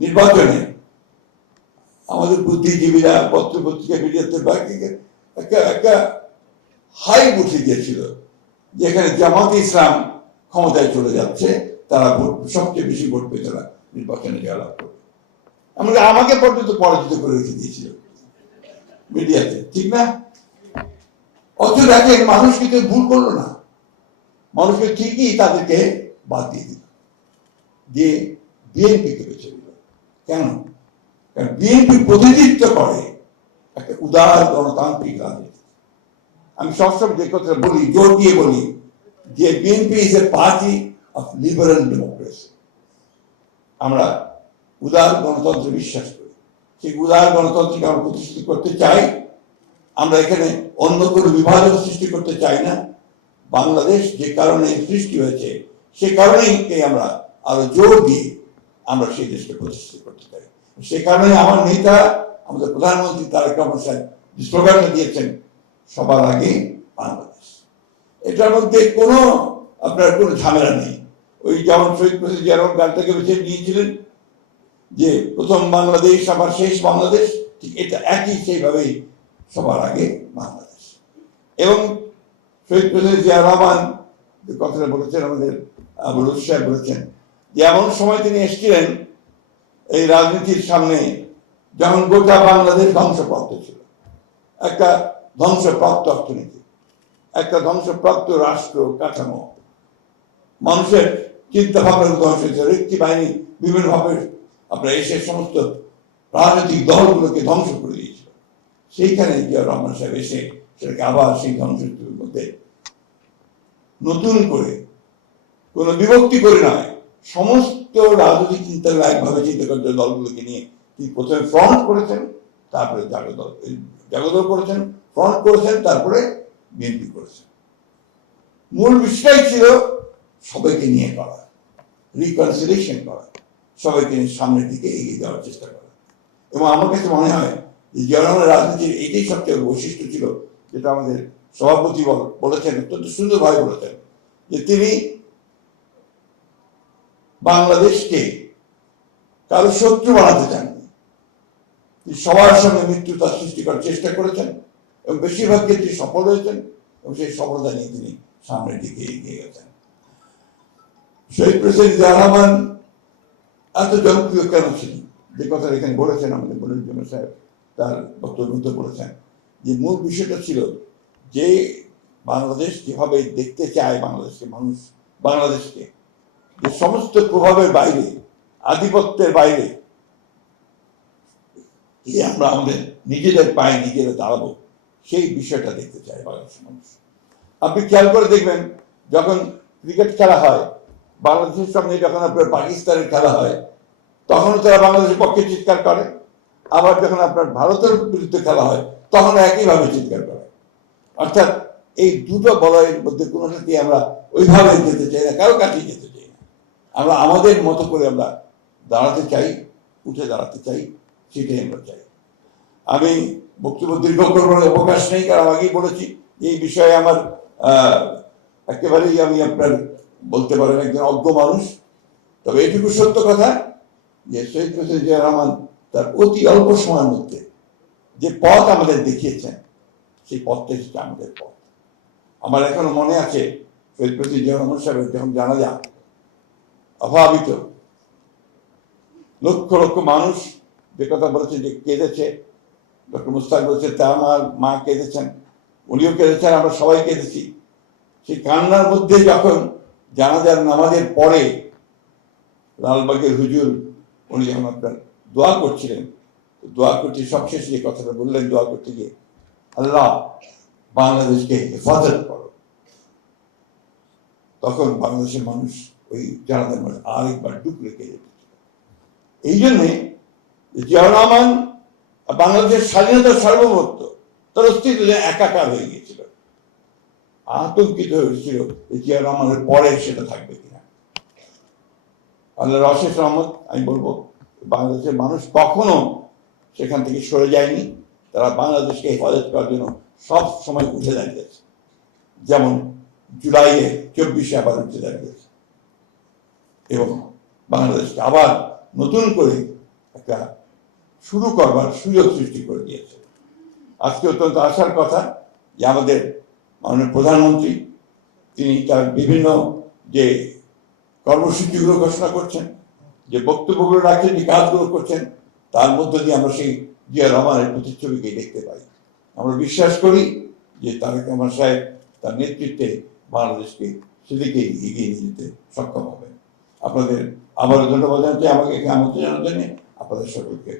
নির্বাচনে আমাদের বুদ্ধিজীবীরা পত্র পত্রিকা মিডিয়াতে একটা একটা হাই উঠে গিয়েছিল, যেখানে জামাতে ইসলাম ক্ষমতায় চলে যাচ্ছে, তারা সবচেয়ে বেশি ভোট পেয়ে তারা নির্বাচনে জয়লাভ করবে। এমনকি আমাকে পর্যন্ত পরাজিত করে রেখে দিয়েছিল মিডিয়াতে, ঠিক না? অথচ দেখেন মানুষ কিন্তু ভুল করলো না, মানুষকে ঠিকই তাদেরকে বাদ দিয়ে দিল, দিয়ে বিএনপিকে বেছে দিল। কেন? কারণ বিএনপি প্রতিনিধিত্ব করে একটা উদার গণতান্ত্রিক রাজনীতি। আমি সবসময় যে কথা বলি, জোর দিয়ে বলি, যে BNP is a party of liberal democracy. আমরা উদার গণতন্ত্রে বিশ্বাস করি, সেই উদার গণতন্ত্রকে আমরা প্রতিষ্ঠিত করতে চাই। আমরা এখানে অন্য কোনো বিভাজন সৃষ্টি করতে চাই না। বাংলাদেশ যে কারণে সৃষ্টি হয়েছে, সে কারণেই আমরা আরো জোর দিয়ে আমরা সেই দেশকে প্রতিষ্ঠিত করতে চাই। সে কারণে আমার নেতা, আমাদের প্রধানমন্ত্রী তারেক রহমান সাহেব যে স্লোগানটা দিয়েছেন, সবার আগে বাংলাদেশ, এটার মধ্যে কোনো আপনার কোনো ঝামেলা নেই। ওই যেমন শহীদ প্রেসিডেন্ট জিয়া রহমান গানটাকে বেছে নিয়েছিলেন যে প্রথম বাংলাদেশ আবার শেষ বাংলাদেশ, ঠিক এটা একই সেইভাবেই সবার আগে বাংলাদেশ। এবং শহীদ প্রেসিডেন্ট জিয়া রহমান যে কথাটা বলেছেন, আমাদের বলুর সাহেব বলেছেন যে এমন সময় তিনি এসেছিলেন এই রাজনীতির সামনে যখন গোটা বাংলাদেশ ধ্বংসপ্রাপ্ত ছিল, একটা ধ্বংসপ্রাপ্ত অর্থনীতি, একটা ধ্বংসপ্রাপ্ত রাষ্ট্র কাঠামো, মানুষের চিন্তা ভাবনা ধ্বংস হয়েছে, রক্ষী বাহিনী বিভিন্নভাবে আপনার এসে সমস্ত রাজনৈতিক দলগুলোকে ধ্বংস করে দিয়েছিল। সেইখানে জিয়া রহমান সাহেব এসে সেটাকে আবার সেই ধ্বংসের মধ্যে নতুন করে কোনো বিভক্তি করে নয়, সমস্ত রাজনৈতিক চিন্তাগুলো একভাবে চিন্তা করতে দলগুলোকে নিয়ে তিনি প্রথমে ফ্রন্ট করেছেন, তারপরে জাগদল করেছেন, ফ্রন্ট করেছেন, তারপরে বিএনপি করেছেন। মূল বিষয় ছিল সবাইকে নিয়ে করা, রিকনসিলিয়েশন করা, সবাইকে নিয়ে সামনের দিকে এগিয়ে যাওয়ার চেষ্টা করা। এবং আমার কাছে মনে হয় যে জিয়া রহমানের রাজনীতির এটাই সবচেয়ে বৈশিষ্ট্য ছিল, যেটা আমাদের সভাপতি বলেছেন, অত্যন্ত সুন্দরভাবে বলেছেন, যে তিনি বাংলাদেশকে কারো শত্রু বানাতে চাননি, সবার সঙ্গে মিত্রতা সৃষ্টি করার চেষ্টা করেছেন এবং বেশিরভাগ ক্ষেত্রে সফল হয়েছেন এবং সেই সফলতা নিয়ে তিনি সামনের দিকে এগিয়ে গেছেন। শহীদ প্রেসিডেন্ট জিয়া রহমান এত জনপ্রিয় কেন ছিলেন, যে কথা এখানে বলেছেন আমাদের বলুর সাহেব তার বক্তব্য বলেছেন, যে মূল বিষয়টা ছিল যে বাংলাদেশ যেভাবে দেখতে চায় বাংলাদেশকে মানুষ, বাংলাদেশকে যে সমস্ত প্রভাবের বাইরে, আধিপত্যের বাইরে আমরা আমাদের নিজেদের পায়ে নিজেরা দাঁড়াবো, সেই বিষয়টা দেখতে চায় বাংলাদেশের মানুষ। আপনি খেয়াল করে দেখবেন, যখন ক্রিকেট খেলা হয় বাংলাদেশের সঙ্গে, যখন আপনার পাকিস্তানের খেলা হয় তখনও তারা বাংলাদেশের পক্ষে চিৎকার করে, আবার যখন আপনার ভারতের বিরুদ্ধে খেলা হয় তখন একইভাবে চিৎকার করে। অর্থাৎ এই দুটো বলয়ের মধ্যে কোনোটাতে আমরা ওইভাবে যেতে চাই না, কারো কাছেই যেতে চাই না। আমরা আমাদের মতো করে আমরা দাঁড়াতে চাই, উঠে দাঁড়াতে চাই, সেটাই আমরা চাই। আমি বক্তব্য দীর্ঘ করবার অবকাশ নেই, কারণ আগেই বলেছি এই বিষয়ে আমার একেবারেই আমি আপনার বলতে পারেন একজন অজ্ঞ মানুষ। তবে এটুকু সত্য কথা যে শহীদ প্রেসিডেন্ট জিয়া রহমান তার অতি অল্প সময়ের মধ্যে যে পথ আমাদের দেখিয়েছেন, সেই পথটা হচ্ছে আমাদের পথ। আমার এখনো মনে আছে শহীদ প্রেসিডেন্ট জিয়া রহমান সাহেবের যখন জানাজা, অভাবিত লক্ষ লক্ষ মানুষ যে কথা বলেছে যে কেঁদেছে, ডক্টর মুস্তাক বলেছে তা আমার মা কেঁদেছেন, উনিও কেঁদেছেন, আমরা সবাই কেঁদেছি। সেই কান্নার মধ্যে যখন জানাজার নামাজের পরে লালবাগের হুজুর উনি যখন আপনার দোয়া করছিলেন, দোয়া করতে সবশেষে যে কথাটা বললেন দোয়া করতে গিয়ে, আল্লাহ বাংলাদেশকে হেফাজত করো, তখন বাংলাদেশের মানুষ ওই জানাজার মানুষ আরেকবার ডুবলে কেঁদে দিচ্ছিল। এই জন্যে জিয়া রহমান বাংলাদেশের স্বাধীনতার সার্বভৌমত্ব, তার অস্তিত্ব একাকার হয়ে গিয়েছিল, আতঙ্কিত হয়েছিল জিয়া রহমানের পরে সেটা থাকবে কিনা। আল্লাহর অশেষ রহমত, আমি বলবো বাংলাদেশের মানুষ কখনো সেখান থেকে সরে যায়নি, তারা বাংলাদেশকে হেফাজত করার জন্য সব সময় উঠে দাঁড়িয়েছে। যেমন জুলাইয়ে 24-এ আবার উঠে দাঁড়িয়েছে এবং বাংলাদেশকে আবার নতুন করে একটা শুরু করবার সুযোগ সৃষ্টি করে দিয়েছে। আজকে অত্যন্ত আশার কথা যে আমাদের মাননীয় প্রধানমন্ত্রী তিনি তার বিভিন্ন যে কর্মসূচিগুলো ঘোষণা করছেন, যে বক্তব্যগুলো রাখছেন, যে কাজগুলো করছেন, তার মধ্য দিয়ে আমরা সেই জিয়া রহমানের প্রতিচ্ছবিকে দেখতে পাই। আমরা বিশ্বাস করি যে তারেক রহমান সাহেব তার নেতৃত্বে বাংলাদেশকে সেদিকে এগিয়ে নিয়ে যেতে সক্ষম হবেন। আপনাদের আবারও ধন্যবাদ জানাচ্ছি আমাকে এখানে আমন্ত্রণ জানানোর জন্য। আপনাদের সকলকে